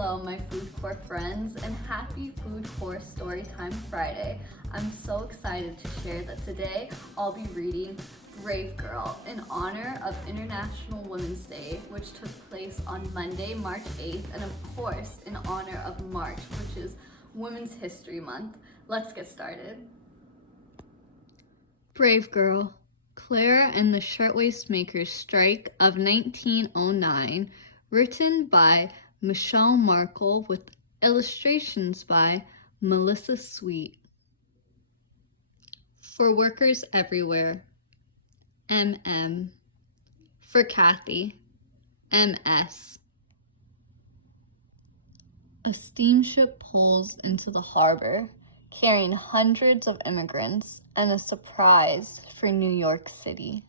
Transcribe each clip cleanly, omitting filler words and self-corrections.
Hello, my FoodCorps friends, and happy FoodCorps Storytime Friday. I'm so excited to share that today I'll be reading Brave Girl in honor of International Women's Day, which took place on Monday, March 8th, and of course in honor of March, which is Women's History Month. Let's get started. Brave Girl, Clara and the Shirtwaist Makers Strike of 1909, written by Michelle Markel with illustrations by Melissa Sweet. For workers everywhere, MM. For Kathy, MS. A steamship pulls into the harbor, carrying hundreds of immigrants and a surprise for New York City.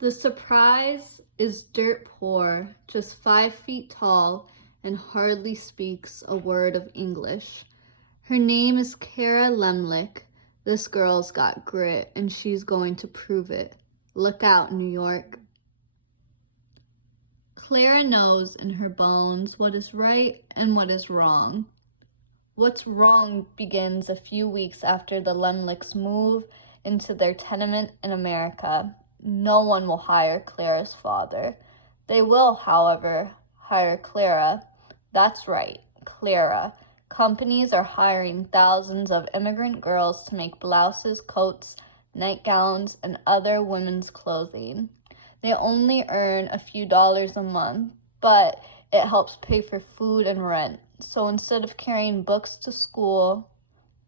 The surprise is dirt poor, just 5 feet tall, and hardly speaks a word of English. Her name is Clara Lemlich. This girl's got grit, and she's going to prove it. Look out, New York. Clara knows in her bones what is right and what is wrong. What's wrong begins a few weeks after the Lemlichs move into their tenement in America. No one will hire Clara's father. They will, however, hire Clara. That's right, Clara. Companies are hiring thousands of immigrant girls to make blouses, coats, nightgowns, and other women's clothing. They only earn a few dollars a month, but it helps pay for food and rent. So instead of carrying books to school,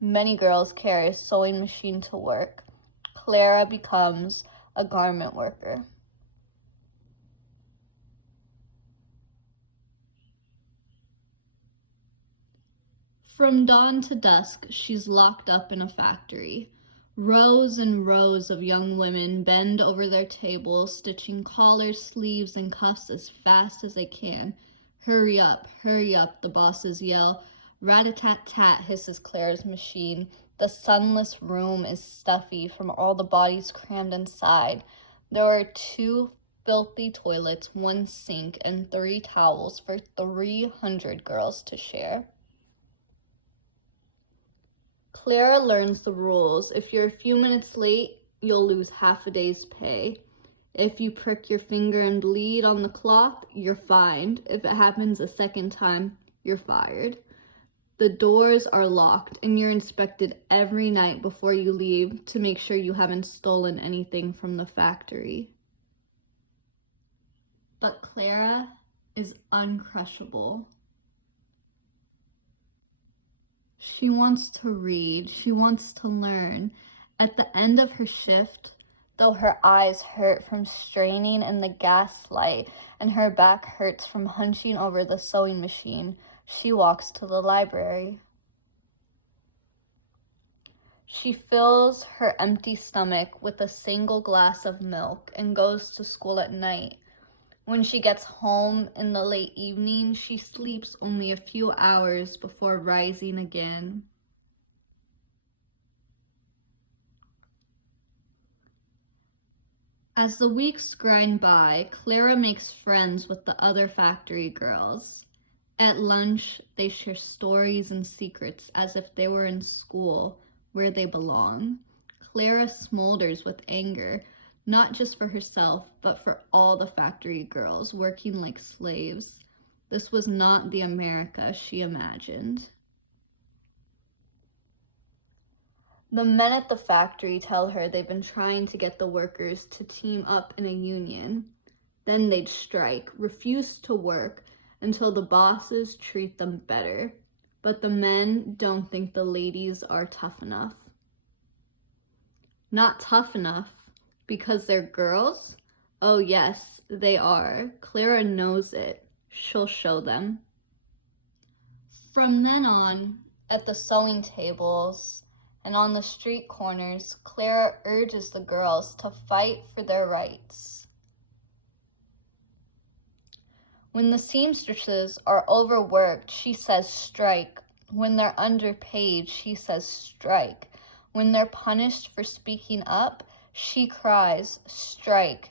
many girls carry a sewing machine to work. Clara becomes a garment worker. From dawn to dusk, she's locked up in a factory. Rows and rows of young women bend over their tables, stitching collars, sleeves, and cuffs as fast as they can. Hurry up, the bosses yell. Rat-a-tat-tat, hisses Clara's machine. The sunless room is stuffy from all the bodies crammed inside. There are 2 filthy toilets, 1 sink, and 3 towels for 300 girls to share. Clara learns the rules. If you're a few minutes late, you'll lose half a day's pay. If you prick your finger and bleed on the cloth, you're fined. If it happens a second time, you're fired. The doors are locked, and you're inspected every night before you leave to make sure you haven't stolen anything from the factory. But Clara is uncrushable. She wants to read. She wants to learn. At the end of her shift, though her eyes hurt from straining in the gaslight and her back hurts from hunching over the sewing machine, she walks to the library. She fills her empty stomach with a single glass of milk and goes to school at night. When she gets home in the late evening, she sleeps only a few hours before rising again. As the weeks grind by, Clara makes friends with the other factory girls. At lunch, they share stories and secrets as if they were in school, where they belong. Clara smolders with anger, not just for herself, but for all the factory girls working like slaves. This was not the America she imagined. The men at the factory tell her they've been trying to get the workers to team up in a union. Then they'd strike, refuse to work, until the bosses treat them better. But the men don't think the ladies are tough enough. Not tough enough because they're girls? Oh yes, they are. Clara knows it. She'll show them. From then on, at the sewing tables and on the street corners, Clara urges the girls to fight for their rights. When the seamstresses are overworked, she says strike. When they're underpaid, she says strike. When they're punished for speaking up, she cries strike.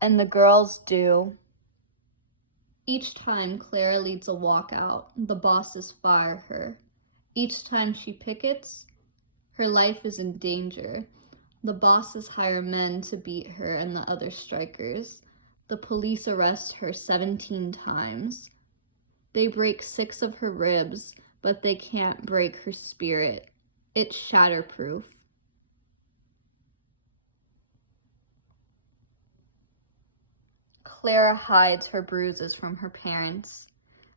And the girls do. Each time Clara leads a walkout, the bosses fire her. Each time she pickets, her life is in danger. The bosses hire men to beat her and the other strikers. The police arrest her 17 times. They break 6 of her ribs, but they can't break her spirit. It's shatterproof. Clara hides her bruises from her parents.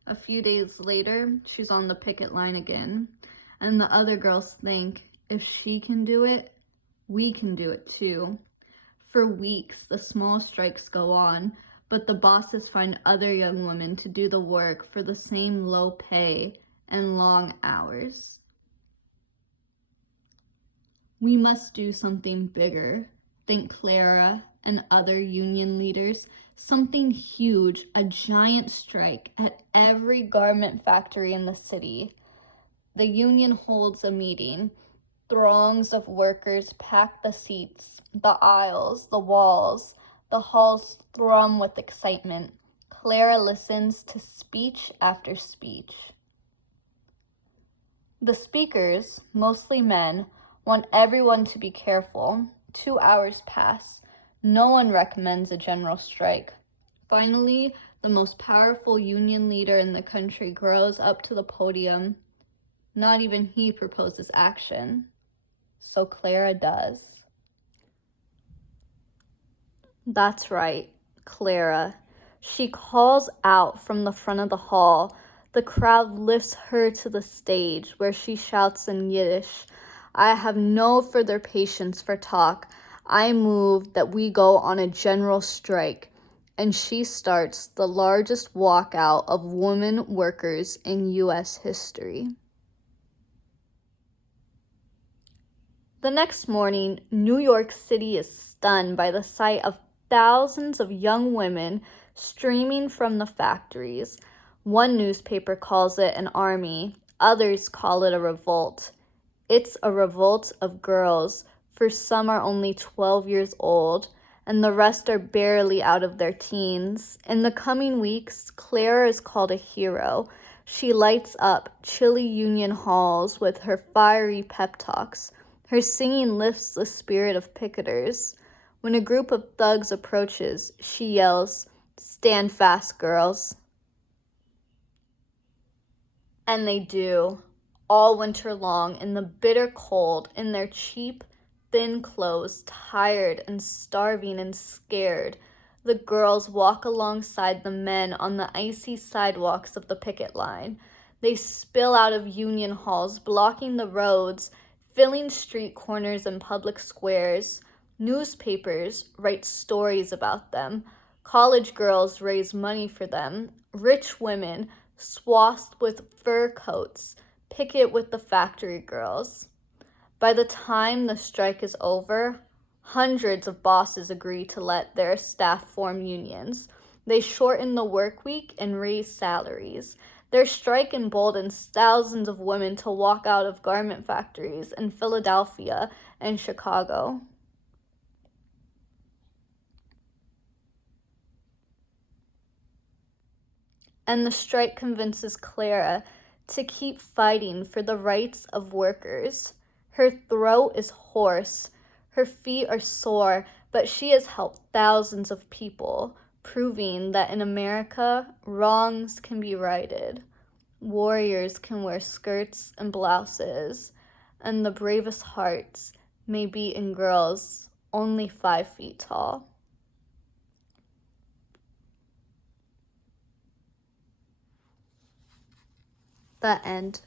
A few days later, she's on the picket line again, and the other girls think, if she can do it, we can do it too. For weeks, the small strikes go on, but the bosses find other young women to do the work for the same low pay and long hours. We must do something bigger, think Clara and other union leaders. Something huge, a giant strike at every garment factory in the city. The union holds a meeting. Throngs of workers pack the seats, the aisles, the walls. The halls thrum with excitement. Clara listens to speech after speech. The speakers, mostly men, want everyone to be careful. 2 hours pass. No one recommends a general strike. Finally, the most powerful union leader in the country grows up to the podium. Not even he proposes action. So Clara does. That's right, Clara. She calls out from the front of the hall. The crowd lifts her to the stage where she shouts in Yiddish, "I have no further patience for talk. I move that we go on a general strike." And she starts the largest walkout of women workers in U.S. history. The next morning, New York City is stunned by the sight of thousands of young women streaming from the factories. One newspaper calls it an army, others call it a revolt. It's a revolt of girls, for some are only 12 years old, and the rest are barely out of their teens. In the coming weeks, Clara is called a hero. She lights up chilly union halls with her fiery pep talks. Her singing lifts the spirit of picketers. When a group of thugs approaches, she yells, "Stand fast, girls." And they do, all winter long, in the bitter cold, in their cheap, thin clothes, tired and starving and scared. The girls walk alongside the men on the icy sidewalks of the picket line. They spill out of union halls, blocking the roads, filling street corners and public squares. Newspapers write stories about them. College girls raise money for them. Rich women, swathed with fur coats, picket with the factory girls. By the time the strike is over, hundreds of bosses agree to let their staff form unions. They shorten the work week and raise salaries. Their strike emboldens thousands of women to walk out of garment factories in Philadelphia and Chicago. And the strike convinces Clara to keep fighting for the rights of workers. Her throat is hoarse, her feet are sore, but she has helped thousands of people, proving that in America, wrongs can be righted. Warriors can wear skirts and blouses, and the bravest hearts may beat in girls only 5 feet tall. The end.